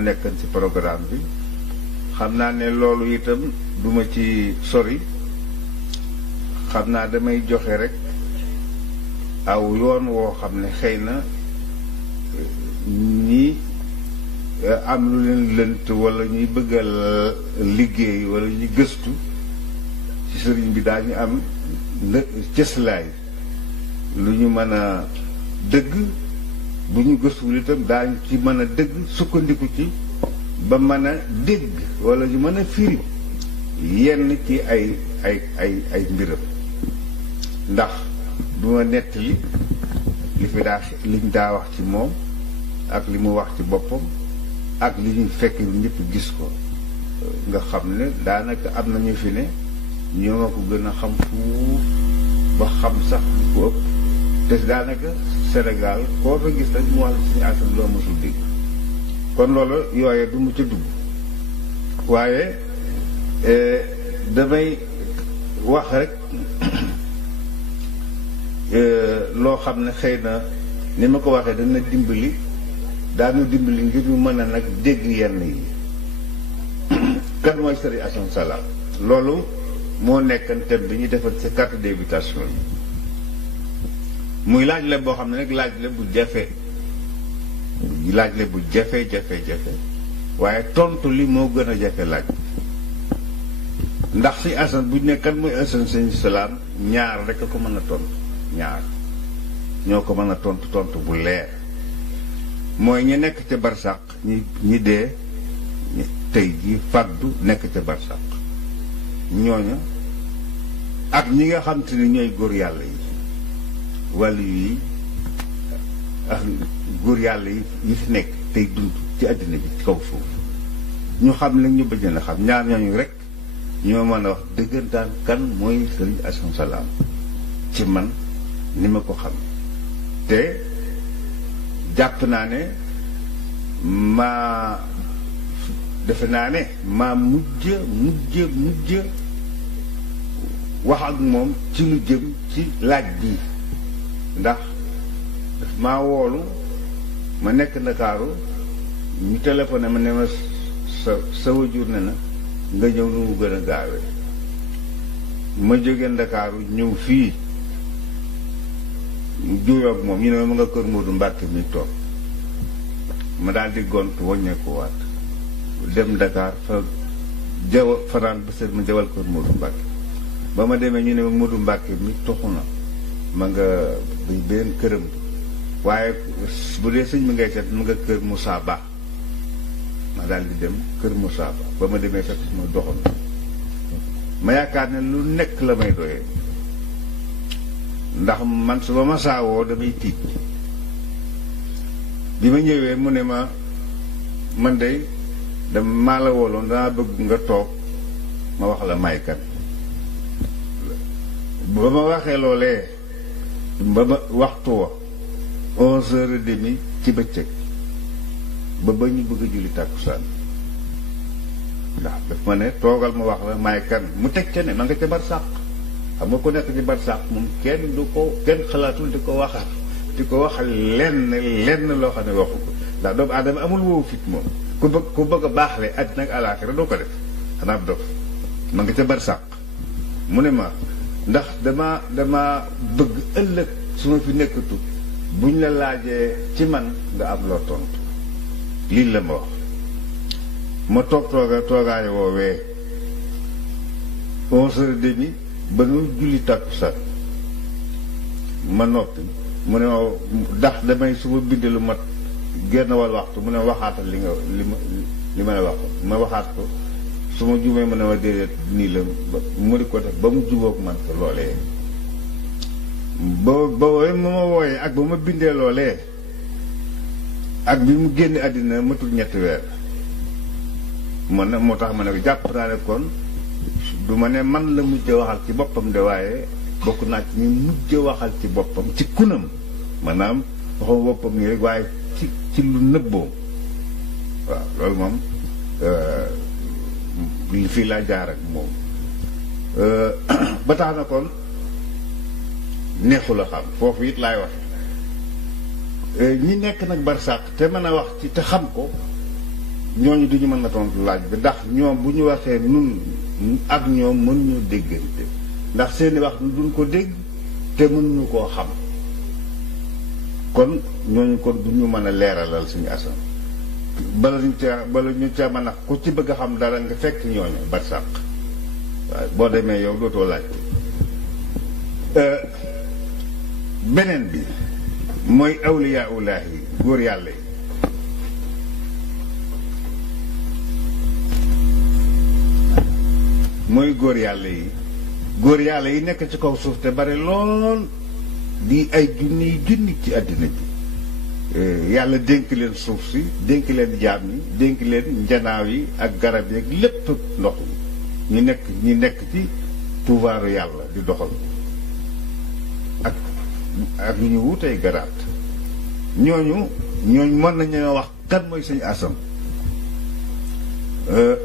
nekkan ci programme bi xam naa ne loolu itam duma ci sori xam naa damay joxe rek aw yoon woo xam ne xëy na ñi am lu leen lënt wala ñuy bëgg a liggéey wala ñuy gëstu ci sëriñ bi daañu am cëslaay lu ñu mën a dëgg bu ñu gëstuwul itam daañu ci mën a dëgg sukkandiku ci ba mën a dégg wala ñu mën a firi yenn ci ay mbiram ndax du ma nettali li fi liñ daa wax ci moom ak li mu wax ci boppam ak li ñu fekk ñëpp gis ko nga xam ne daanaka am nañu fi ne ñoo ma ko gën a xam fuuf ba xam sax lu ko ëpp te daanaka Sénégal koo fa gis rek mu wax la suñu asan loo mosul dégg kon loolu yooye du mu ca dugg waaye damay wax rek loo xam ne xëy na ni ma ko waxee dana dimbali daanu dimbali ngir ñu mën a nag dégg yenn yi kan mooy Serigne Assane Salam loolu moo nekkan thème bi ñu defal ci carte d'invitation yi muy laaj la boo xam ne nag laaj la bu jafe jafe waaye tontu li moo gën a jafe laaj ndax si Assane bu ñu ne kan mooy Assane Salam ñaar rek a ko mën a tontu ñaar ñoo ko mën a tontu bu leer mooy ñi nekk ca barsàq ñi dee tey ji fàddu nekk ca barsàq ñooñu ak ñi nga xam te ni ñooy góor yàlla yi wàllu yi ak góor yàlla yi fi nekk tey dund ci àddina bi ci kaw suuf ñu xam nag ñu bëgg na xam ñaar ñooñu rek ñoo mën a wax dëggantaan kan mooy Serigne Assane Salam ci man ni ma ko xam te jàpp naa ne defe naa ne maa mujj wax ak moom ci lu jëm ci laaj bii ndax daf maa woolu ma nekk Ndakaaru ñu téléphoné ma ne ma sa wajur ne na nga ñëw nu mu gën a gaawee ma jógee Ndakaaru ñëw fii juyoog moom ñu ne ma nga kër Modou Mbacke mi toog ma daal di gont wàññeeku waat dem Dakar fa fanaan ba sët ma jawal kër Modou Mbacke ba ma demee ñu ne ma Modou Mbacke mi toxu na ma nga beneen këram waaye bu dee sëñ mi ngay seet ma nga kër Moussa Ba ma daal di dem kër Moussa Ba ba ma demee fekk ma doxoon ma yaakaar ne lu nekk la may doyee ndax man su ba ma saawoo damay tiit bi ma ñëwee mu ne ma man de maa la wooloon danaa bëgg nga toog ma wax la may kan ba ma waxee loolee ba ma waxtu wa 11h30 ci bëccëg ba ñu bëgg a julli tàkkusaan ndax daf ma ne toogal ma wax la may kan mu teg ca ne ma nga ca barsàq xam nga ko nekk ci barsàq moom kenn xalaatul di ko waxal lenn loo xam ne waxu ko ndax doomu aadama amul woowu fit moom ku bëgg a baaxle àddina ak alaaxira doo ko def xanaa ab dof ma nga ca barsàq mu ne ma ndax dama bëgg ëllëg su ma fi nekkatu buñ la laajee ci man nga am loo tontu lii la ma wax ma toogaay woowee 11h30 ba nu julli tàkkusaan ma noppi mu ne ma ndax damay su ma bindee lu mat genn wàll waxtu mu ne waxaatal li ma la wax ma waxaat ko su ma juumee mu ne ma déedéet nii la mu di ko def ba mu jubóog man ko loolee ba ma wooyee ak ba ma bindee loolee ak bi mu génn àddina matul ñetti weer moo tax ma ne ko jàpp naa ne kon du ma ne man la mujj waxal ci boppam de waaye bokk naa ci ñu mujj waxal ci boppam ci kunam maanaam waxuma boppam nii rek waaye ci lu nëbboo waaw loolu moom fii laa jaar ak moom ba tax na kon neexul a xam foofu it laay wax ñi nekk nag barsàq te mën a wax ci te xam ko ñooñu duñu mën a tontu laaj bi ndax ñoom bu ñu waxee nun ak ñoom mënuñu déggante ndax seeni wax duñ ko dégg te mënuñu koo xam kon ñooñu kon duñu mën a leeralal suñu asan bala ñu ca mën a ku ci bëgg a xam dara nga fekk ñooñu ba sàq waaye boo demee yow dootoo laaj beneen bi mooy awliyaullaahi góor yàlla yi mooy góor yàlla yi nekk ci kaw suuf te bare lool di ay junni ci àddina ji yàlla dénk leen suuf si dénk leen jaam yi dénk leen njanaaw yi ak garab yi ak lépp ndox yi ñi nekk ci pouvoiru yàlla di doxal ak ñu wutey garaat ñooñu mën nañu wax kan mooy Sëñ Assane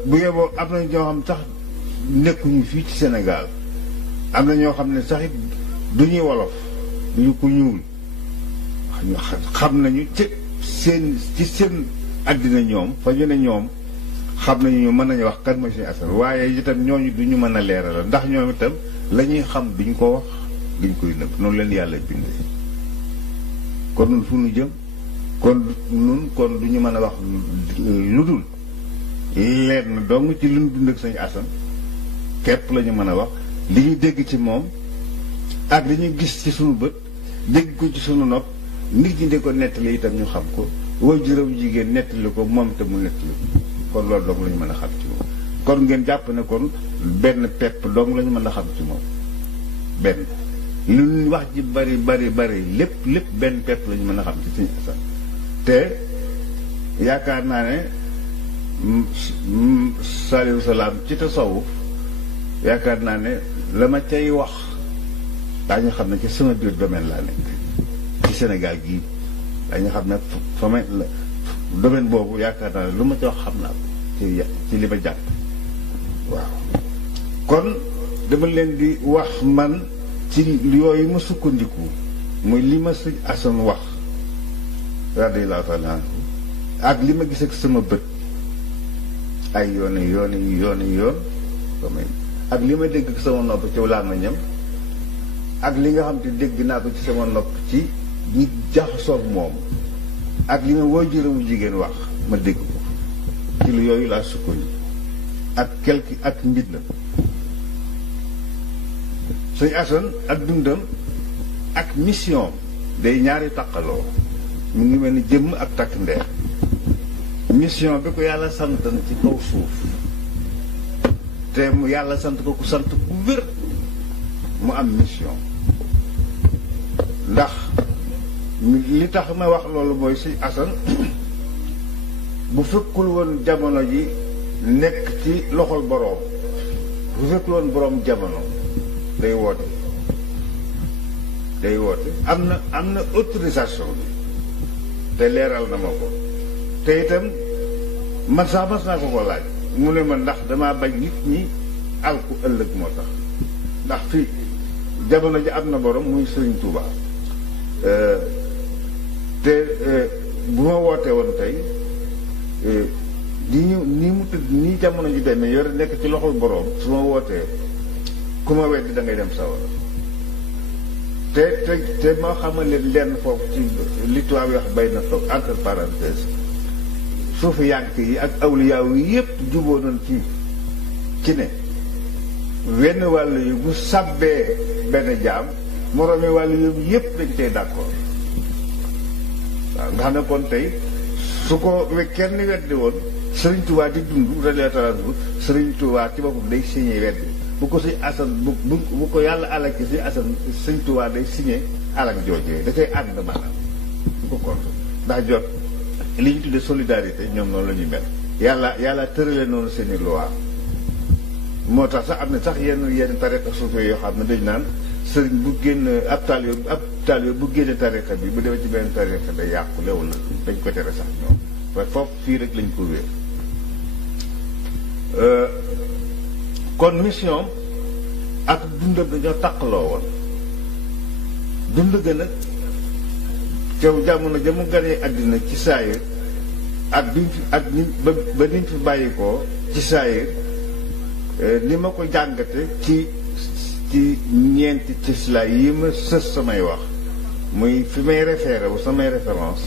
bu yeboo am na ñoo xam sax nekkuñu fii ci Sénégal am na ñoo xam ne sax it du ñuy wolof ñu ko ñuul xam nañu ci seen àddina ñoom fa ñu ne ñoom xam nañu mën nañu wax kan mooy Sëñ Assane waaye itam ñooñu du ñu mën a leeral ndax ñoom itam la ñuy xam duñ ko wax duñ koy nëbb noonu leen yàlla bindee kon nun fu nu jëm kon du ñu mën a wax lu dul lenn dong ci lu ñu dund ak Sëñ Assane képp la ñu mën a wax li ñu dégg ci moom ak li ñu gis ci sunu bët dégg ko ci sunu nopp nit ñi di ko nettali itam ñu xam ko waajuram jigéen nettali ko moom itam mu nettali ko kon loolu dong la ñu mën a xam ci moom kon ngeen jàpp ne kon benn pepp dong la ñu mën a xam ci moom benn lu ñu wax ji bari lépp benn pepp la ñu mën a xam ci Sëñ Assane te yaakaar naa ne Saliou Salaam ci tasawuf yaakaar naa ne la ma cay wax daañu xam ne ci sama biir domaine laa nekk ci Sénégal gii daañu xam ne fa ma domaine boobu yaakaar naa ne lu ma ci wax xam naa ko ci li ma jàpp waaw kon dama leen di wax man ci yooyu ma sukkandiku muy li ma Sëñ Assane wax radiyallaahu taala anhu ak li ma gis ak sama bët ay yoon ak li ma dégg ak sama nopp ci làmmiñam ak li nga xam te dégg naa ko ci sama nopp ci ñi jaxasoog moom ak li ma waajuramu jigéen wax ma dégg ko ci lu yooyu laa sukkandiku ak mbit la Sëñ Assane ak dundam ak mission day ñaari taqaloo mu ngi mel ni jëmm ak takk ndeer mission bi ko yàlla santan ci kaw suuf te mu yàlla sant ko ku sant ku wér mu am mission ndax li tax ma wax loolu mooy Sëñ Assane bu fekkul woon jamono ji nekk ci loxol boroom bu fekkul woon boroom jamono day woote am na autorisation bi te leeral na ma ko te itam man sax mas naa ko laaj mu ne ma ndax damaa bañ nit ñi alku ëllëg moo tax ndax fii jamono ji am na borom muy Sëriñ Tuuba te bu ma wootee woon tey nii mu tëdd nii jamono ji demee yore nekk ci loxol borom su ma wootee ku ma weddi da ngay dem sawara te moo xamal leen lenn foofu ci li tubaab yi wax bay na toog entre parenthèse suufu yànk yi ak awliyaaw yi yépp juboo nañ ci ne wenn wàll yi bu sàbbee benn jaam moroomi wàll yi yépp dañ cay d'accord waaw nga xam ne kon tey su ko kenn weddi woon Sëriñ Tuubaa di dund radiyallaahu Sëriñ Tuubaa ci boppam day signé weddi bu ko Sëñ Assane bu ko yàlla alak ci Sëñ Assane Sëñ Tuubaa day signé alak joojee da koy ànd maanaam bu ko compte ndax jot li ñu tuddee solidarité ñoom noonu la ñuy mel yàlla tërale noonu seeni loi moo tax sax am na sax yenn tariqa suufe yoo xam ne dañ naan sëriñ bu génn ab taalibe bu génne tariqa bi bu demee ci benn tariqa day yàqu lewul la dañ ko tere sax ñoom waaye foofu fii rek lañ ko wéer kon mission ak dundam dañoo taqaloo woon dund gën a caw jamono ja mu ganee àddina ci saayir ak bi ak ni ba niñ fi bàyyi ko ci saayir ni ma ko jàngate ci ñeenti cëslaay yi ma sës samay wax muy fi may référé wu samay référence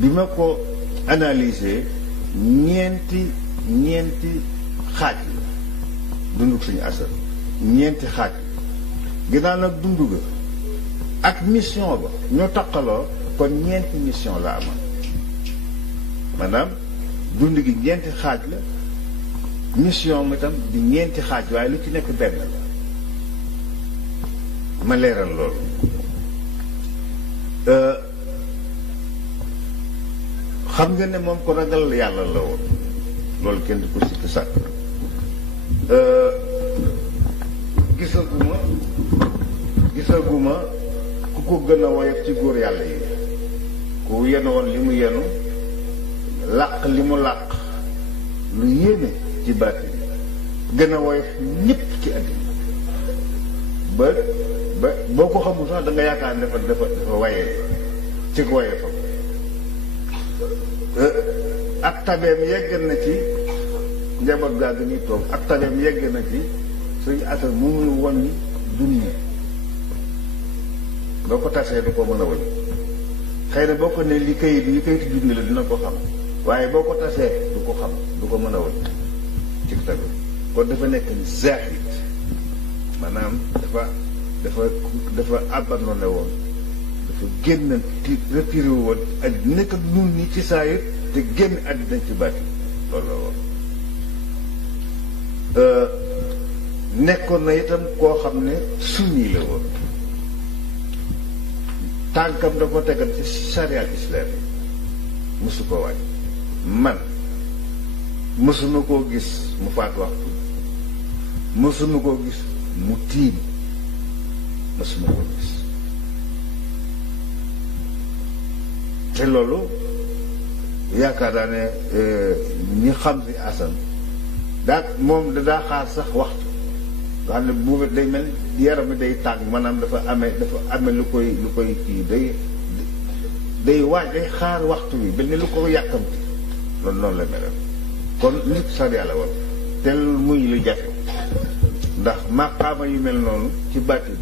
bi ma ko analyser ñeenti xaaj la dundug suñu asal ñeenti xaaj ginnaaw nag dund ga ak mission ba ñoo taqaloo kon ñeenti mission la amoon maanaam dund gi ñeenti xaaj la mission mi tam di ñeenti xaaj waaye lu ci nekk benn la ma leeral loolu xam nga ne moom ko ragal yàlla la woon loolu kenn du ko sikk sàkk gisaguma ku ko gën a woyof ci góor yàlla yi ku yenu woon li mu yenu làq li mu làq lu yéeme ci baatin gën a woyof ñépp ci àddina ba boo ko xamul sax da nga yaakaar ne dafa wayee ci ko woyefam ak tabeem yegg na ci njaboot gaa gi ñuy toog ak tabeem yegg na ci suñu asal mu muy won ni dund boo ko tasee du ko mën a wëñ xëy na boo ko ne li kayitu dund la dina ko xam waaye boo ko tasee du ko xam du ko mën a wëñ ci tabe kon dafa nekk ni zahid maanaam dafa abandonné woon dafa génn ti retiré woon ak nekk ak nun ñi ci saayir te génn àddina ci bàtti loolu la woon nekkoon na itam koo xam ne sunni la woon tànkam da ko tegal ci chariat islam yi mosu ko wàññi man mosuma koo gis mu faat waxtu mosuma koo gis mu tiim mosuma koo gis te loolu yaakaar naa ne ñi xam si asan moom daa xaar sax waxtu nga xam ne bu day mel yaram mi day tàng maanaam dafa amee lu koy kii day waaj day xaar waxtu bi mel ni lu ko yàkkamti loolu noonu la melal kon nit sariya la woon tel muy lu jafe ndax maqaama yu mel noonu ci bàtti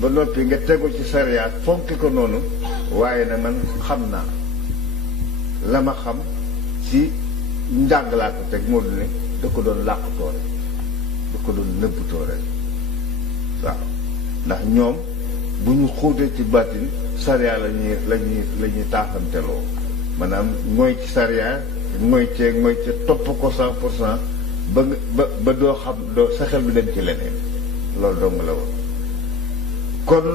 ba noppi nga tegu ci sariya fonki ko noonu waaye ne man xam naa la ma xam ci njàng laa ko teg moo du ne da ko doon làq toore da ko doon nëbb toore waaw ndax ñoom bu ñu xóotee ci bàttin sariya lañuy taafanteloo maanaam mooy ci sariya mooy ci topp ko 100% ba doo xam sa xel bi dem ci leneen loolu dong la woon kon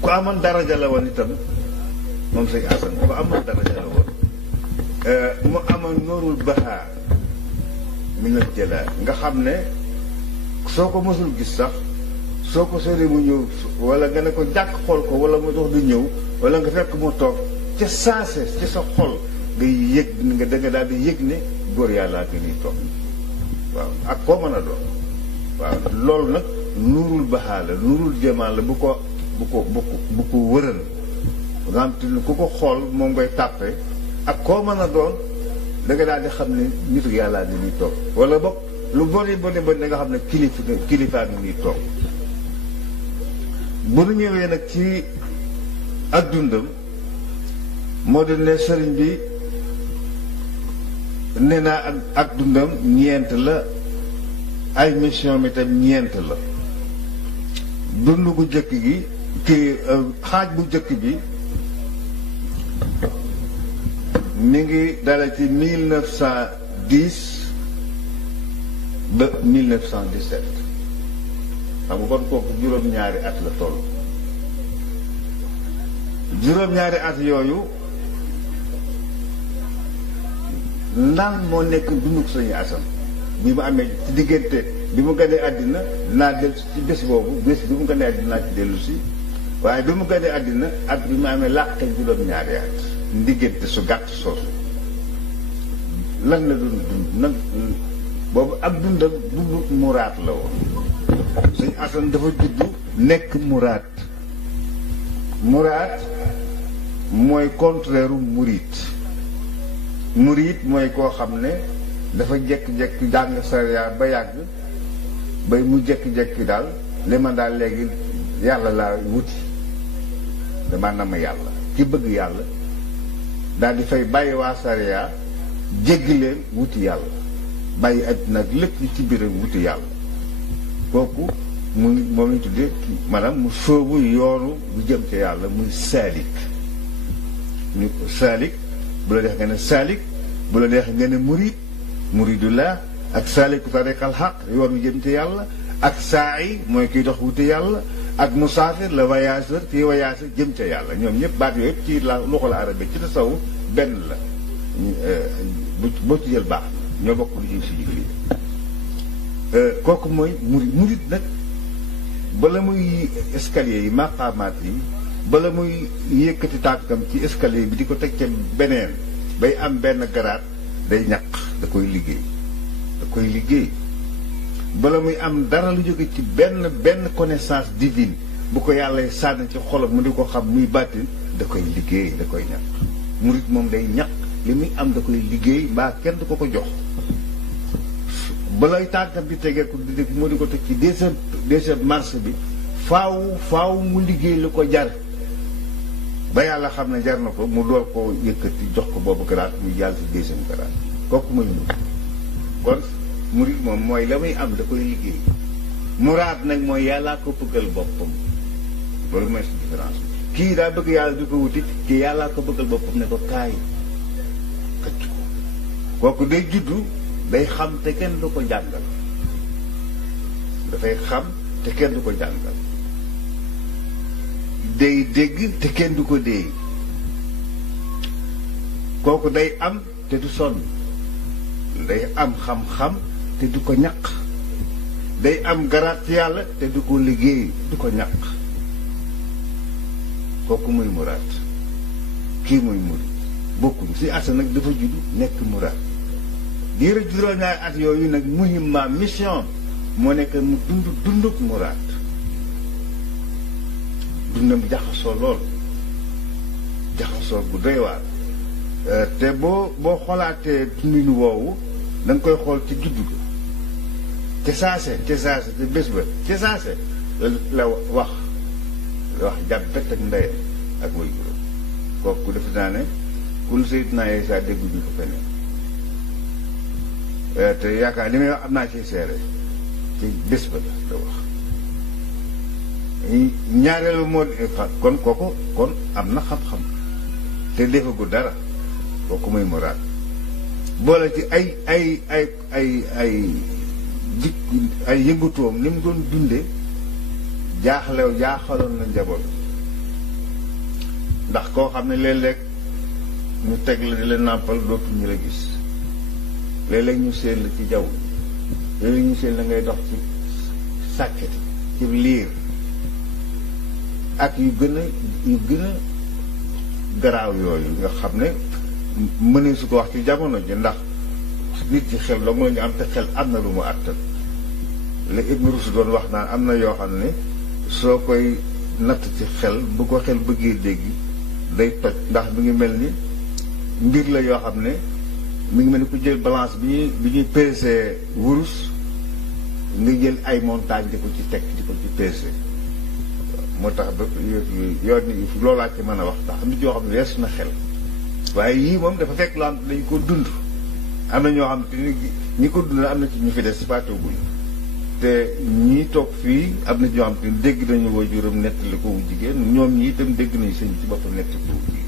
ku amoon daraja la woon itam moom sëñ Asan ku amoon daraja la woon mu amoon noorul bahaa minal jalaal nga xam ne soo ko mësul gis sax soo ko sori mu ñëw wala nga ne ko jàkk xool ko wala mu dox di ñëw wala nga fekk mu toog ca saase ci sa xol ngay yëg nga danga daal di yëg ne góor yàllaa gi nii toog waaw ak koo mën a doon waaw loolu nag nuurul bahaa la nuurul jamaal la bu ko wëral nga xam te ku ko xool moom ngay tàppe ak koo mën a doon da nga daal di xam ne nitu yàllaa ngi nii toog wala boog lu boni da nga xam ne kilifaa ngi nii toog bu nu ñëwee nag ci ak dundam moo di ne sëriñ bi nee naa ak dundam ñeent la ay mission mi tam ñeent la dund gu jëkk gi xaaj bu jëkk bi mi ngi dale ci 1910 ba 1917 xam nga kon kooku juróom-ñaari at la toll juróom-ñaari at yooyu lan moo nekk dunduk Sëñ Asan bi mu amee ci diggante bi mu gënee àddina naa del ci bés boobu bés bi mu gënee àddina naa ci dellu si waaye bi mu gënee àddina ak bi mu amee làq juróom-ñaari at ndiggante su gàtt soosu lan la doon dund nag boobu ak dundam dundu muraat la woon Sëñ Asan dafa juddu nekk muraat mooy contraire murit. Murit mooy koo xam ne dafa jekki-jekki jàng sariya ba yàgg bay mu jekki-jekki daal li ma daal léegi yàlla laa wuti dama nam yàlla ki bëgg yàlla daal di fay bàyyi waa sariya jéggi leen wuti yàlla bàyyi àddina ak lépp li ci biiram wuti yàlla kooku muy moom lañ tuddee maanaam mu sóobu yoonu bu jëm ci yàlla muy saalik ñu saalik bu la neex nga ne saalik bu la neex nga ne muridullah ak saaliku tariqal xaq yoon wu jëm ci yàlla ak saa'i mooy kiy dox wuti yàlla ak musaafir la voyageur kii voyageur jëm ca yàlla ñoom ñëpp baat yooyu ci la luxul arabe ci tasawuf benn la boo ci jël baax na ñoo bokk lu ñuy signifié kooku mooy murid nag bala muy escalier yi maqaamaat yi bala muy yëkkati tànkam ci escalier bi di ko teg ca beneen bay am benn garaat day ñaq da koy liggéey bala muy am dara lu jóge ci benn connaissance divine bu ko yàlla sànni ci xolam mu di ko xam muy bàttin da koy liggéey da koy ñaq murid moom day ñaq li muy am da koy liggéey mbaa kenn du ko ko jox balay tànkam di tegeeku di dégg moo di ko teg ci deuxième marche bi faaw mu liggéey lu ko jar ba yàlla xam ne jar na ko mu door ko yëkkati jox ko boobu garaat muy yàlla ci deuxième garaat kooku mooy murid kon murid moom mooy la muy am da koy liggéey muraad nag mooy yàllaa ko bëggal boppam loolu mooy si différence bi kii daa bëgg yàlla di ko wuti kii yàllaa ko bëggal boppam ne ko kaay xëcc ko kooku day juddu day xam te kenn du ko jàngal dafay xam te kenn du ko jàngal day dégg te kenn du ko déey kooku day am te du sonn day am xam-xam te du ko ñaq day am garaat ci yàlla te du ko liggéey du ko ñaq kooku muy muraad kii muy murid bokkuñ si asa nag dafa juddu nekk muraad diira juróom-ñaari at yooyu nag muhimma mission moo nekk mu dunduk muraad dundam jaxasoo lool jaxasoo bu doy waar te boo xoolaatee dundin woowu da nga koy xool ci juddu ga te saase te bés ba te saase la wax jàppet ak ndeyam ak way juróom kooku defe naa ne kul Seydina Isaa dégguñu ko feneen te yaakaar li may wax am naa ci seere ci bés ba la wax ñaareelu moo kon kooku kon am na xam-xam te defagul dara kooku muy muraad boole ci ay yëngutoom ni mu doon dunde jaaxaloon na njaboot ndax koo xam ne léeg-léeg ñu teg la di la nàmpal dootu ñu la gis léeg-léeg ñu seen la ci jaww léeg-léeg ñu seen la ngay dox ci sàkketi ci liir ak yu gën a garaaw yooyu nga xam ne mënee su ko wax ci jamono ji ndax nit ci xel la moo ñu am te xel am na lu mu àttan la Ibn Rushd doon wax naan am na yoo xam ne soo koy natt ci xel bu ko xel bëggee dégg day toj ndax mi ngi mel ni mbir la yoo xam ne mi ngi mel ni ku jël balance bi ñuy peesee wurus nga jël ay montagne di ko ci teg di ko ci peese moo tax ba yoon ni loolaa ci mën a wax ndax am na yoo xam ne weesu na xel waaye yii moom dafa fekk loo xam ne dañu ko dund am na ñoo xam te ñi ko dund am na ci ñu fi des faatooguñu te ñii toog fii am na ñoo xam te dégg nañu waajuram nettali ko wu jigéen ñoom ñi itam dégg nañu sëñ ci boppam nettali ko wu jigéen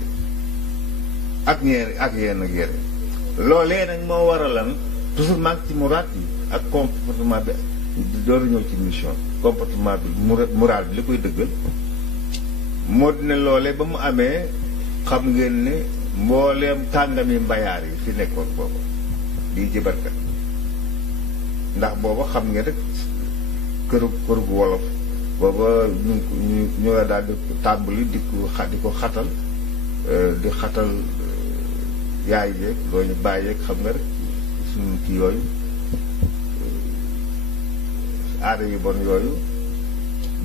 ak yenn loolee nag moo waralan toujours manque ci muraad yi ak comportement bi door a ñëw ci mission comportement bi moral bi li koy dëggal moo dina loolee ba mu amee xam ngeen ne mbooleem kàngami mbayaar yi fi nekkoon booba di jëbarkat ndax booba xam ngeen rek këru wolof booba ñu la daal di tàmbali di ko xatal di xatal yaay yeeg loolu bàyyi yeeg xam nga rek suñu kii yooyu aada yu bon yooyu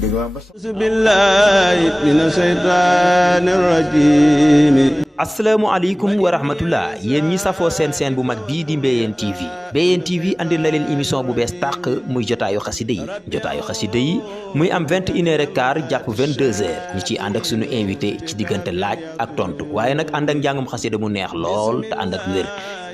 dégg nga ba billahi mina shaytaani rajiim. asalaamaaleykum wa rahmatullah yéen ñi safoo seen bu mag bii di Mbéyeen TV Mbéyeen TV andil na leen émission bu bees tàq muy jotaayu xasida yi muy am 21h15 jàpp 22h ñu ciy ànd ak suñu invité ci diggante laaj ak tontu waaye nag ànd ak njàngum xasida mu neex lool te ànd ak wér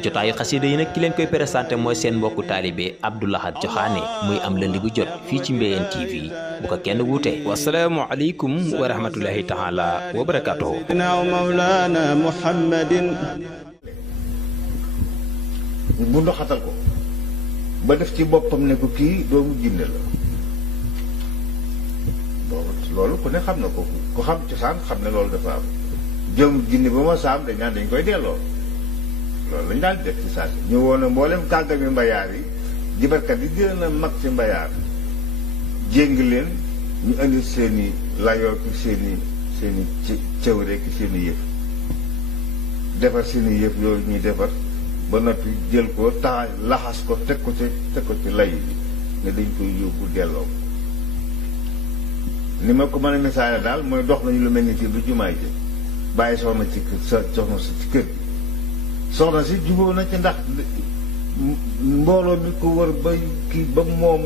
jotaayu xasida yi nag ki leen koy présenté mooy seen mbokku taalibe Abdou Lahad Joxaane muy am lundi bu jot fii ci Mbéyeen TV bu ko kenn wuute. wasalaamualeykum wa rahmatullahi taala wa barakatuhu. mawlana muhammadin. bu ndoxatal ko ba def ci boppam ne ko kii doomu jinne la loolu ku ne xam na ko ku xam cosaan xam ne loolu dafa am jëm jinne ba ma saam dañ naan dañ koy delloo loolu lañ daal def ci saa si ñu woon mboolem kàggami mbayaar yi jibarkat yi gën a mag ci mbayaar jéng leen ñu indi seeni layoo ki seeni cëwre ki seeni yëf defar seeni yëf yooyu ñuy defar ba noppi jël ko tax laxas ko teg ko ci lay bi ne dañ koy yóbbu delloo ni ma ko mën a misaale daal mooy dox nañu lu mel ni ci du jumaay ji bàyyi soxna si ci kër gi soxna si jubóo na ci ndax mbooloo mi ko wër ba kii ba moom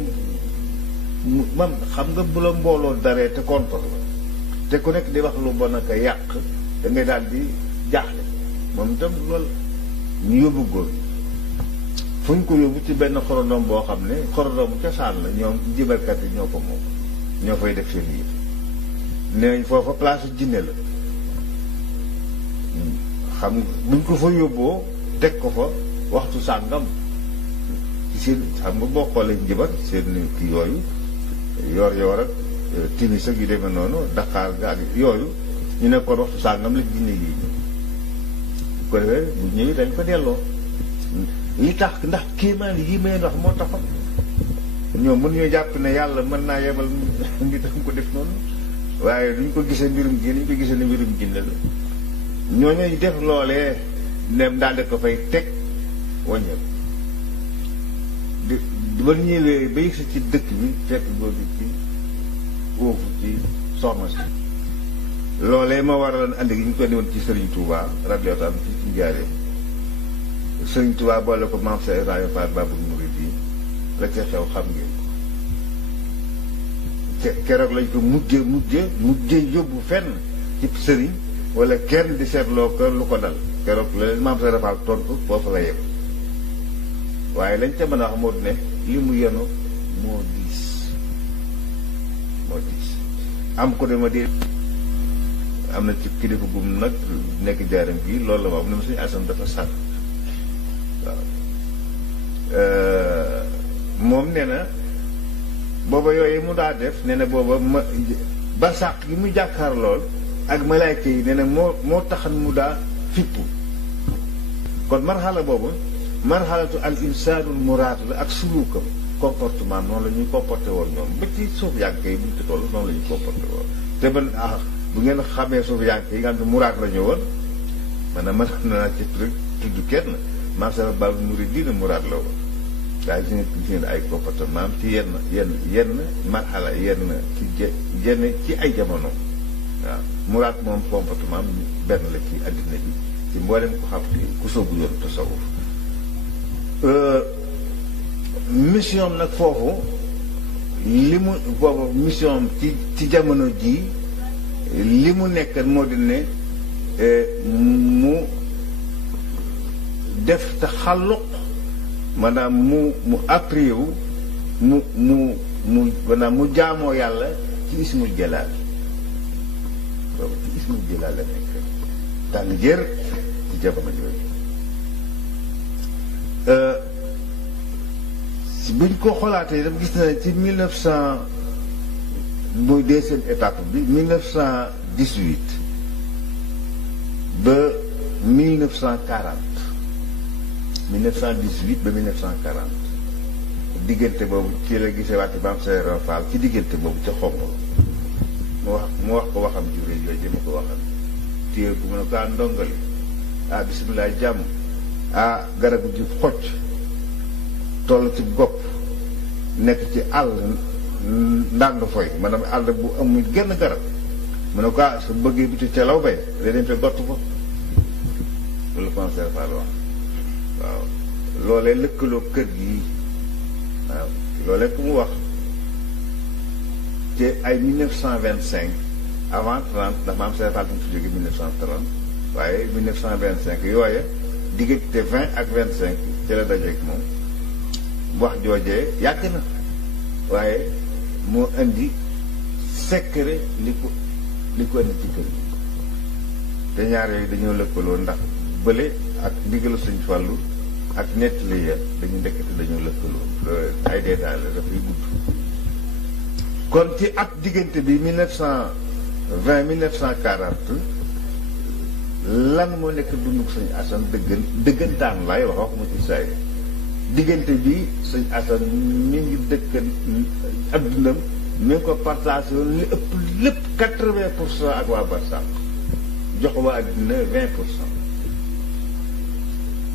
man xam nga bu la mbooloo daree te contre la te ku nekk di wax lu bon ak a yàq da ngay daal di jaaxle moom itam loolu ñu yóbbu góor fu ñu ko yóbbu ci benn xorondom boo xam ne xorondom cosaan la ñoom jibarkat yi ñoo ko moom ñoo fay def seen yi nee nañ foofa place jinne la xam nga buñ ko fa yóbboo teg ko fa waxtu sàngam ci seen xam nga boo xoolee njibar seen kii yooyu yor ak timis ak yu demee noonu Dakar ga ak yooyu ñu nekkoon waxtu sàngam la jinne yi bu ko defee bu ñëwee dañ ko delloo li tax ndax kéemaan yi may wax moo taxoon ñoom mën ñoo jàpp ne yàlla mën naa yebal nit am ko def noonu waaye duñ ko gisee mbirum jinne ñu ko gisee ne mbirum jinne la ñooñu def loolee nem daal di ko fay teg wàññeeku di ba ñëwee ba yëg si ci dëkk bi fekk góor gi ci foofu ci soxna si loolee ma waraloon andi gi ñu ko indi woon ci Serigne Touba radiyallahu anhu ci Njaaréem Serigne Touba boole ko maam Cheikh Ibrahima Fall Babou Mouride la ca xew xam ngeen keroog lañ ko mujje yóbbu fenn ci Serigne wala kenn di seetloo ko lu ko dal keroog la leen maam Cheikh Fall tontu foofu la yem waaye lañ ca mën a wax moo ne li mu yenu moo diis am ko dama dee am na ci kilifa gum nag nekk jaaram bii loolu la wax ne ma suñu asan dafa sànn waaw moom nee na booba yooyu mu daa def nee na booba ba sàq gi mu jàkkaar lool ak malaayka yi nee na moo taxan mu daa fippu kon marxala boobu marxalatu al insaanul muraad la ak suluukam comportement noonu la ñuy comporté woon ñoom ba ci suuf yàgg yi bu ñu ci toll noonu la ñuy comporté woon te ban bu ngeen xamee suuf yàgg yi nga xam ne muraad la ñu woon maanaam mën naa ci tudd kenn maam Sara Babou Mouride muraad la woon waaye gis ngeen ay comportement ci yenn marxala yenn ci ay jamono waaw muraad moom comportement benn la ci àddina bi ci mboolem ko xam ku soobu yoon tasawuf mission nag foofu li mu boobu mission ci jamono jii li mu nekk moo di ne mu def te xalluq maanaam mu appris wu maanaam mu jaamoo yàlla ci ismul jalaal boobu ci ismul jalaal la nekk tàng jër ci jamono jooju buñ ko xoolaatee dama gis na ci 1900 mooy deuxième étape bi 1918 ba 1940 1918 ba 1940 diggante boobu ci la gisee waat Maam Cheikh Fall ci diggante boobu ca Xombol mu wax ko waxam juré yooyu jëma ko waxam téye bu mu ne ko ndongali bisimilah jàmm garabu ji xocc toll ci gopp nekk ci àll ndànd foy maanaam àll bu amul genn garab mu ne ko su bëggee bi ca law bay day dem te gott ko loolu conseil Fall wax waaw loolee lëkkaloo kër gi waaw loolee ku mu wax ci ay 1925 avant 30 ndax maam Cheikh Fall fi jóge 1930 waaye 1925 yooye diggante 20 ak 25 ci la dajeeg moom wax joojee yàgg na waaye moo indi secret li ko indi ci kër gi te ñaar yooyu dañoo lëkkaloo ndax bële ak ndigalu Sëñ Fallu ak nettali ya dañu ndekkati dañoo lëkkaloo ay détails la dafay gudd kon ci at diggante bi 1920 1940 lan moo nekk dunduk Sëñ Assane dëggantaan laay wax waxuma ci saay diggante bi Sëñ Assane mi ngi dëkkan ak dundam mi ngi ko partagé woon li ëpp lépp 80% ak waa Barsàq jox waa adduna 20%.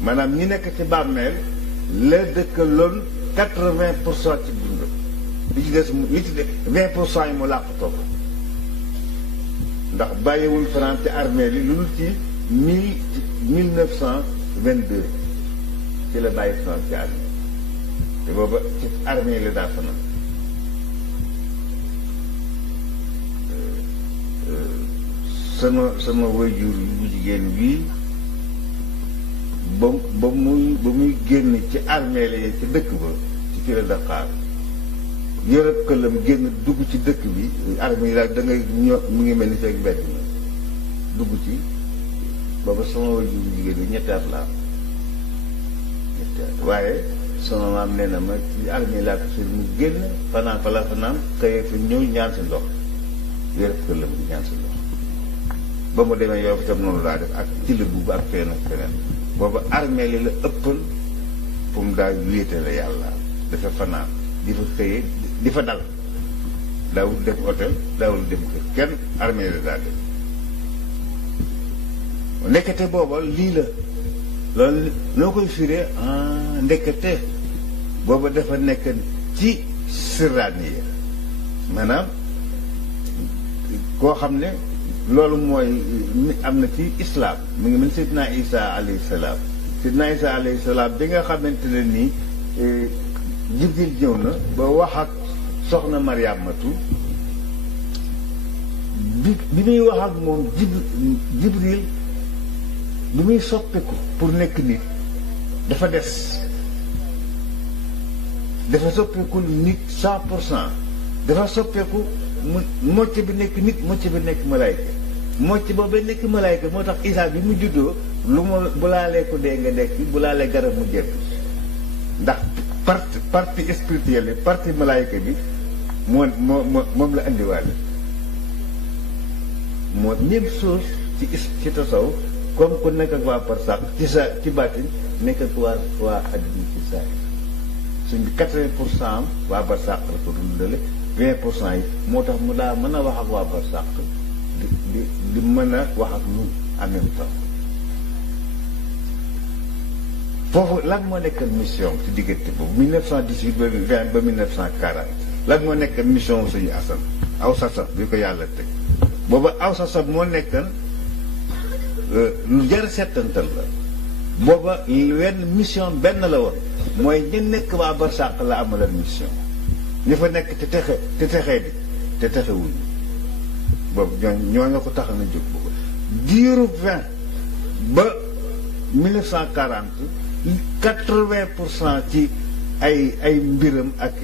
maanaam ñi nekk ci bàmmeel la dëkkaloon 80% ci dundam li ci des li ci des 20% yi mu làqatoo ko ndax bàyyiwul France ci armée li lu dul ci 1922 ci la bàyyi France ci armée te booba ci armée la daa fanaan sama waajur bu jigéen bii ba muy génn ci armée la ci dëkk ba ci la Dakar yërëb këlam génn dugg ci dëkk bi armée la da ngay ño mu ngi mel ni fekk mbedd na dugg ci booba sama waajur bu jigéen bi ñetti at la waaye sama maam nee na ma ci armée laa ko sori mu génn fanaan fa la fanaan xëyee fa ñëw ñaan si ndox yërëb këlam bi ñaan si ndox ba mu demee yow itam noonu laa def ak ci la bugg ak feneen ak feneen booba armée li la ëppal fu mu daal wéete la yàlla dafa fanaan di fa xëyee di fa dal daawul dem hôtel daawul dem kër kenn armée la daa dem ndekete booba lii la loolu noo koy firee ndekete booba dafa nekk ci sirraaniya maanaam koo xam ne loolu mooy am na ci islam mu ngi mel Seydina Isa alayhi salaam Seydina Isa alayhi salaam bi nga xamante ne nii Jibril ñëw na ba wax ak soxna Mariamatu bi muy wax ak moom Jibril bi muy soppeeku pour nekk nit dafa soppeeku nit 100% dafa soppeeku mu mocc bi nekk nit mocc bi nekk malaayka mocc boobu nekk malaayka moo tax Isaa bi mu juddoo lu mu bu laalee ko dee nga dekk bu laalee garab mu jekk ndax partie spirituelle bi partie malaayka bi moom la indiwaale moo même chose ci tasaw comme ku nekk ak waa Barsàq ci baatin nekk ak waa àddina ci saa suñ bi 80% am waa Barsàq la ko dundale 20% yi moo tax mu daa mën a wax ak waa Barsàq di mën a wax ak ñun en même temps foofu lan moo nekk mission ci diggante boobu 1918 ba 1940 lan moo nekk mission Sëñ Assane aw sasa bi ko yàlla teg booba aw sasa moo nekkan lu jar settantal la booba wenn mission benn la woon mooy ñi nekk waa Barsàq la amalan mission ñi fa nekk te texee di te texewuñ boobu ñoo nga ko tax na jóg boobu diiru 20 ba 1940 80% ci ay mbiram ak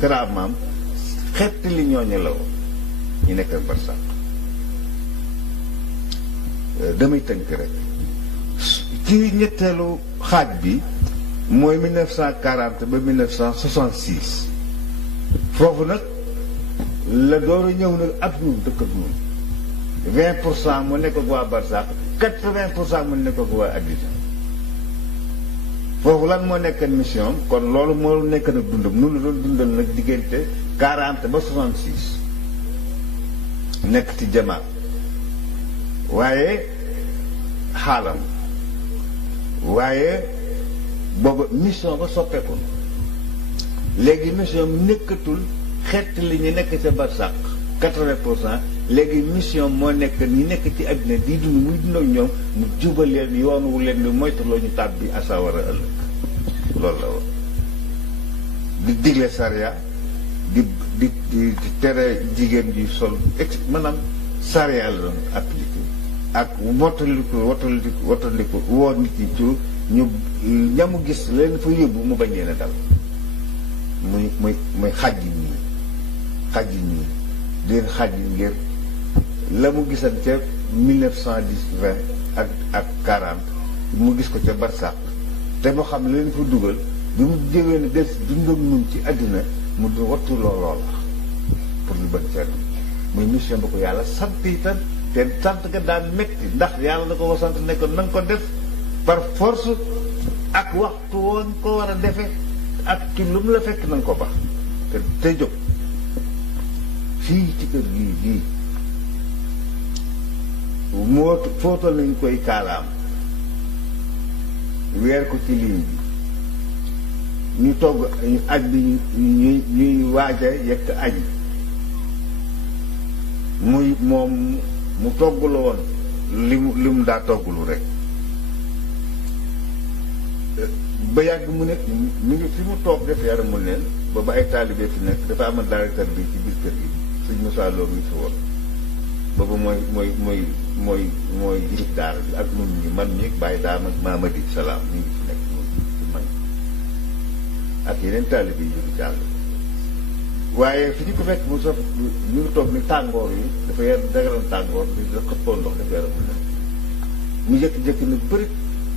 karaamaam xett li ñooñu la woon ñu nekk ak Barsàq damay tënk rek ci ñetteelu xaaj bi mooy 1940 ba 1966 foofu nag la door a ñëw nag ak ñun dëkk ak ñun 20% mu nekk ak waa Barsàq 80% mu nekk ak waa àddina foofu lan moo nekk mission kon loolu moo nekk nag dundam nu la doon dundal nag diggante 40 ba 66 nekk ci jamaat waaye xaalam waaye booba mission ba soppeeku léegi mission nekkatul xeet li ñu nekk ca barsàq 80% léegi mission moo nekk ñi nekk ci àddina di dund muy dund ak ñoom mu jubal leen yoon wu leen di moytuloo ñu tàbbi asawara ëllëg loolu la woon di digle sariya di tere jigéen ji sol maanaam sariya la doon appliqué ak wattandiku woo nit ñi ci ñu ñamu gis leen fa yóbbu mu bañ leen a dal muy xaj yi ñii di leen xaj yi ngir la mu gisan ca 1910 ak 40 mu gis ko ca barsàq te mu xam leen fa dugal bi mu jógee ne des dund ak ñun ci àddina mu du wattu loola pour ñu bañ fenn muy mission ba ko yàlla sant itam te sant ga daan metti ndax yàlla da ko sant ne ko na nga ko def par force ak waxtu woon ko war a defe ak ci lu mu la fekk na nga ko baax te jóg fii ci kër gii moo footal nañ koy kaalaam weer ko ci ligne bi ñu togg aj bi ñuy waaja yekk aj muy moom mu togglu woon li mu daa togglu rek ba yàgg mu ne mi ngi fi mu toog def yaramu neen ba ay taalibe fi nekk dafa amal directeur bi ci biir kër gi sëñ Moussa Lo mi fi woon boobu mooy dirib daara bi ak nun ñi man ñi bàyyi daam ak Mamadi Salaam ñu ngi fi nekk noonu ci man ak yeneen taalibe yi jógi jàll waaye fi ñu ko fekk mu sax ñu ngi toog ni tàngoor yi dafa dagaloon tàngoor di da xëppoon ndox daf yaramu neen mu jëkki-jëkki ne bëri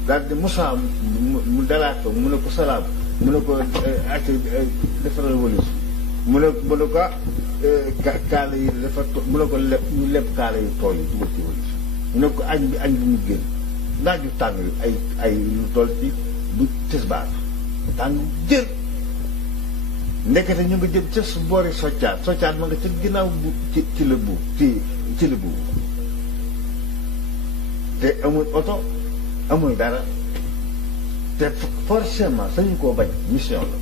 daal di Moussa mu dalaat ko mu ne ko salaam mu ne ko acc defaral walis mu ne ko kaala yi dafa mu ne ko ñu lepp kaala yu tooy yi dugal ci walis mu ne ko añ bi mu génn naaju tàng yi ay lu toll ci bu tisbaar tàng jël ndekete ñu nga jëm ca su boori soccaat ma nga ca ginnaaw bu ci la buub ci la buub te amul oto amul dara te forcément sañu koo bañ mission la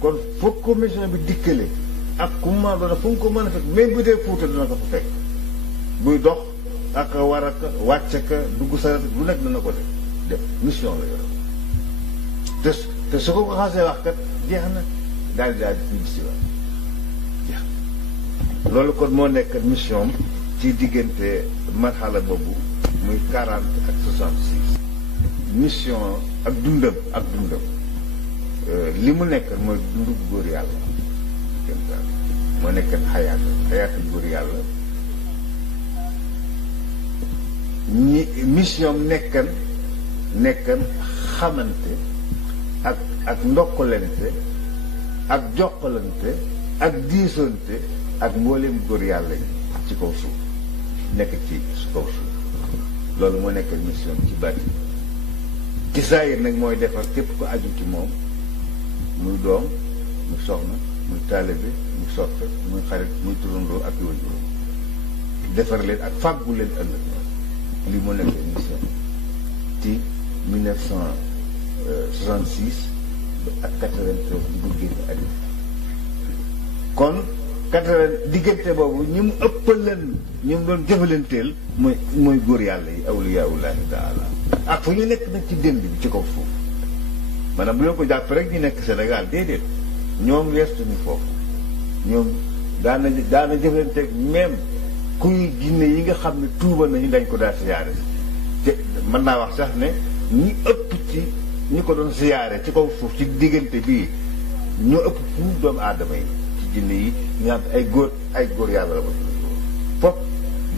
kon foog ko mission bi dikkale ak ku mu mën doona fu mu ko mën a fekk même bu dee Fuuta dina ko fa fekk buy dox ak war ak wàcc ka dugg sa lu nekk dina ko def mission la yor te su ko xasee wax kat jeex na daal di ñu si waat jeex na loolu kon moo nekk mission ci diggante marxala boobu muy 40 ak 66 mission ak dundam li mu nekk mooy dundu góor yàlla moo nekk xayaatu góor yàlla mission nekkan xamante ak ndokkalante ak jokkalante ak diisonte ak mbooleem góor yàlla yi ci kaw suuf nekk ci su kaw suuf loolu moo nekk mission ci bàtti ci saayir nag mooy defar képp ko aju ci moom muy doom muy soxna muy taalibe muy soppe muy xarit muy turandoo ak yooyu juróom defar leen ak fàggu leen ëllëg lii moo nekk mission ci 1966 ak 93 di ko génn àddina kon 80 diggante boobu ñi mu ëppaleen ñi mu doon jëfalanteel mooy góor yàlla yi awliyaullahi taala ak fu ñu nekk nag ci dënd bi ci kaw foofu maanaam bu leen ko jàpp rek ñu nekk Sénégal déedéet ñoom weestuñu foofu ñoom daana jëflanteeg même kuy jinne yi nga xam ne tuuba nañu dañ ko daal siyaare te mën naa wax sax ne ñi ëpp ci ñi ko doon siyaare ci kaw suuf ci diggante bii ñoo ëpp fuuf doomu aadama yi ci jinne yi ñu xam ay góor yàlla la ba foofu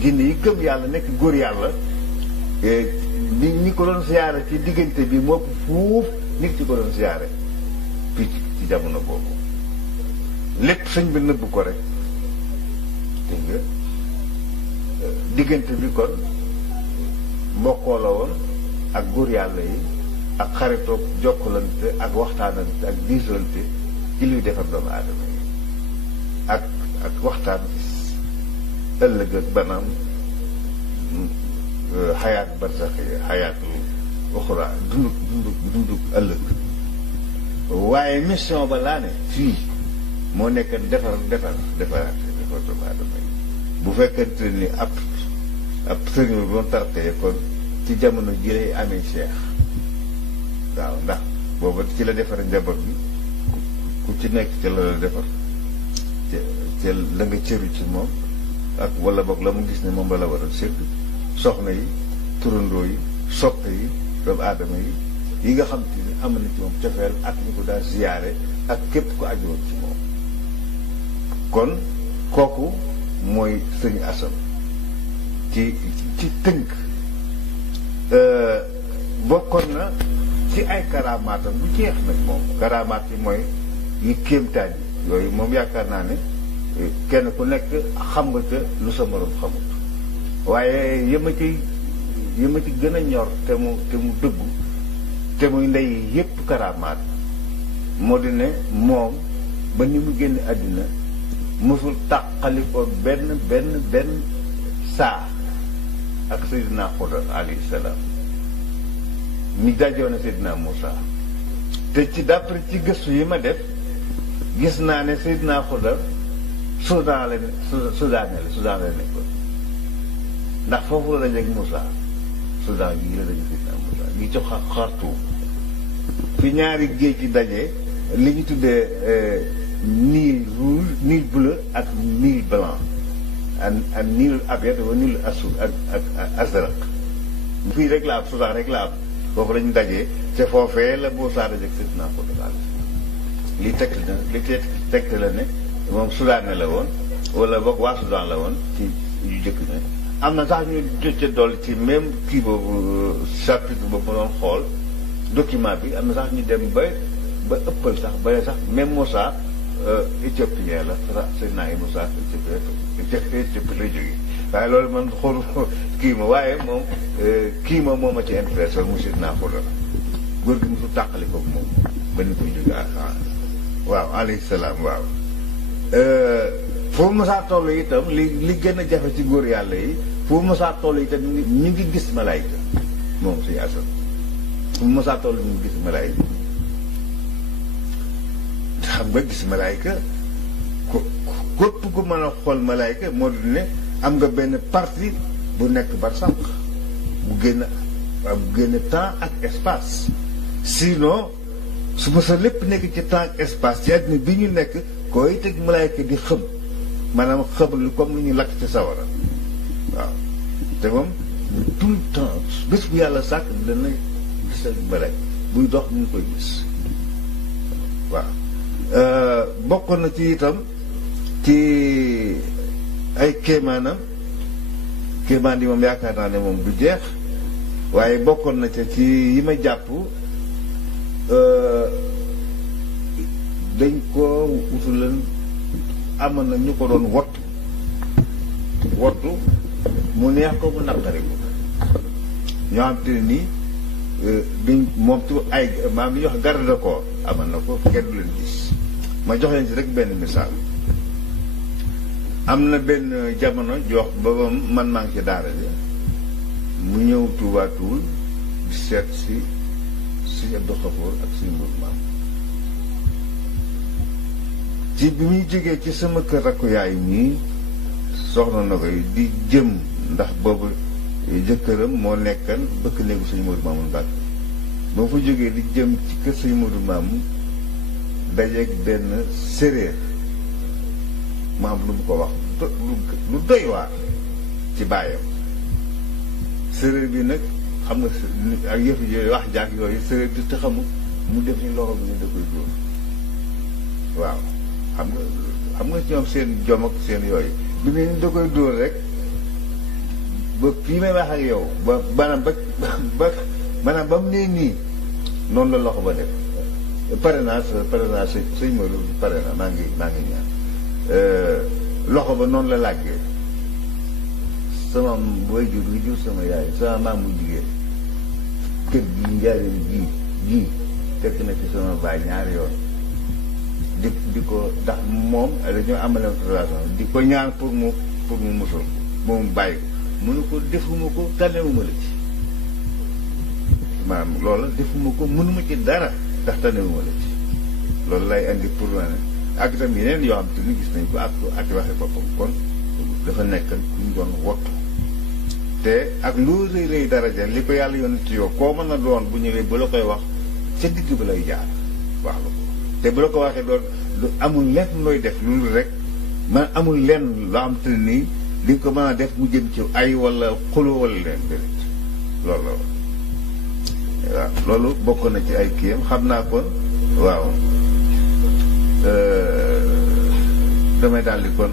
jinne yi gëm yàlla nekk góor yàlla ñi ko doon siyaare ci diggante bi moo ëpp fuuf nit ci ko doon siyaare fii ci jamono boobu lépp sëñ bi nëbb ko rek dégg nga diggante bi kon mbokkoo la woon ak góor yàlla yi ak xaritoog jokkalante ak waxtaanante ak diisolante ci luy defar doomu aadama yi ak waxtaan ëllëg ak banaam xayaat barsax yi xayaatu uxra dunduk ëllëg waaye mission ba laa ne fii moo nekk defaraat doomu aadama yi. bu fekkente ni ab sëriñ bi doon tartee kon ci jamono ji lay amee cheikh waaw ndax booba ci la defar njaboot bi ku ci nekk ci la defar ca la nga cëru ci moom ak wala boog la mu gis ne moom la war a sédd soxna yi turandoo yi soppe yi doomu aadama yi nga xam te ni am na ci moom cofeel ak ñu ko daan ziyaare ak képp ku ajowoon ci moom kon kooku mooy sëñ Assane ci tënk bokkoon na ci ay karaamaatam bu jeex nag moom karaamaat yi mooy yu kéemtaan yi yooyu moom yaakaar naa ne kenn ku nekk xam nga te lu sa morom xamut waaye yëma ci gën a ñor te mu dëggu te muy ndey yépp karaamaat moo di ne moom ba ni mu génn àddina mësul tàqalikoo benn saa ak Seydina Xudar alayhi salaam mi dajoon na Seydina Moussa te ci d'après ci gëstu yi ma def gis naa ne Seydina Xudar Soudan la nekkoon ndax foofu la dajeek Moussa Soudan gii la dajeek Seydina Moussa ngi ci Xartuum fi ñaari géej gi daje li ñu tuddee Nil rouge Nil bleu ak Nil blanc ak Nil abyad wa Nil asud ak azraq fii rek la am Soudan rek la am foofu la ñu dajee te foofee la Moussa dajeek Seydina Xudar li tegte la ne moom Soudan la woon wala boog waa Soudan la woon ci yu jëkk ne am na sax ñu jëcc dolli ci même kii boobu chapitre boobu ma doon xool document bi am na sax ñu dem ba ëppal sax ba sax même Moussa éthiopien la Seydina Moussa Éthiopie lay jógee waaye loolu man xoolu kii ma waaye moom kii ma moo ma ci intéressé mu Seydina Xudar góor gi mosu tàqali ko moom ba ni koy jóge waaw alayhi salaam waaw foofu mosaa toll itam li gën a jafe ci góor yàlla yi foofu mosaa toll itam ñu ngi gis malaayka moom suñu Asan fu mosaa toll ñu ngi gis malaayka xam nga gis malaayka képp ku mën a xool malaayka moo di ne am nga benn partie bu nekk barsàq bu génn temps ak espace sinon su ma sa lépp nekk ci temps ak espace ci àddina bi ñu nekk koy teg malaayka di xëm maanaam xëbal comme lu ñu lakk ci sawara waaw te moom tout le temps bés bu yàlla sàkk dana gis ak malaayka buy dox ñu koy gis waaw bokkoon na ci itam ci ay kéemaanam kéemaan yi moom yaakaar naa ne moom du jeex waaye bokkoon na ca ci yi ma jàpp dañ ko wutulan amoon na ñu ko doon wottu mu neex ko mu naqari ko ñoo xam te ne nii dañ moom tu ay maam li ñuy wax garde de corps amoon na ko kenn du leen gis ma jox leen ci rek benn misaal am na benn jamono jox ba man maa ngi ci daara ji mu ñëw Tuubaa Tuul di seet si Abdou Khafour ak suñu mbir maam ci bi muy jógee ci sama kër rakku yaay nii soxna na koy di jëm ndax boobu jëkkëram moo nekkan bëkk néegu suñu Modou Mamoun Mbacke boo fa jógee di jëm ci kër suñu Modou Mamoun dajeeg benn séréer maam lu mu ko wax lu doy waar ci baayam séréer bi nag xam nga ak yëf yooyu wax jaak yooyu séréer bi te xamul mu def ni loxo bi ñu da koy dóor waaw xam nga ñoom seen jom ak seen yooyu bi ne ni da koy dóor rek ba fii may wax ak yow ba maanaam ba mu nee nii noonu la loxo ba def pare naa sëñ Modou pare na maa ngi ñaan loxo ba noonu la làggee sama waajur wi jur sama yaay sama maam bu jigéen kër gi njaareem gii fekk na ci sama baay ñaari yoon di ko ndax moom dañoo amale relation di ko ñaan pour mu musul moom bàyyi ko mu ne ko defuma ko tanewuma la ci maanaam loola defuma ko mënuma ci dara ndax tanewuma la ci loolu lay indi pour ma ne ak itam yeneen yoo xam te ni gis nañ ko ak waxe boppam kon dafa nekk ku ñu doon wottu te ak lu rëy rëy daraja li ko yàlla yónni ci yow koo mën a doon bu ñëwee ba la koy wax ca digg ba lay jaar wax la ko te bu la ko waxee doon amul lenn looy def loolu rek man amul lenn loo xam te nii li nga ko mën a def mu jëm ci ay wala xuloo wala leen déedéet loolu la waaw loolu bokk na ci ay kiyam xam naa kon waaw damay daal di kon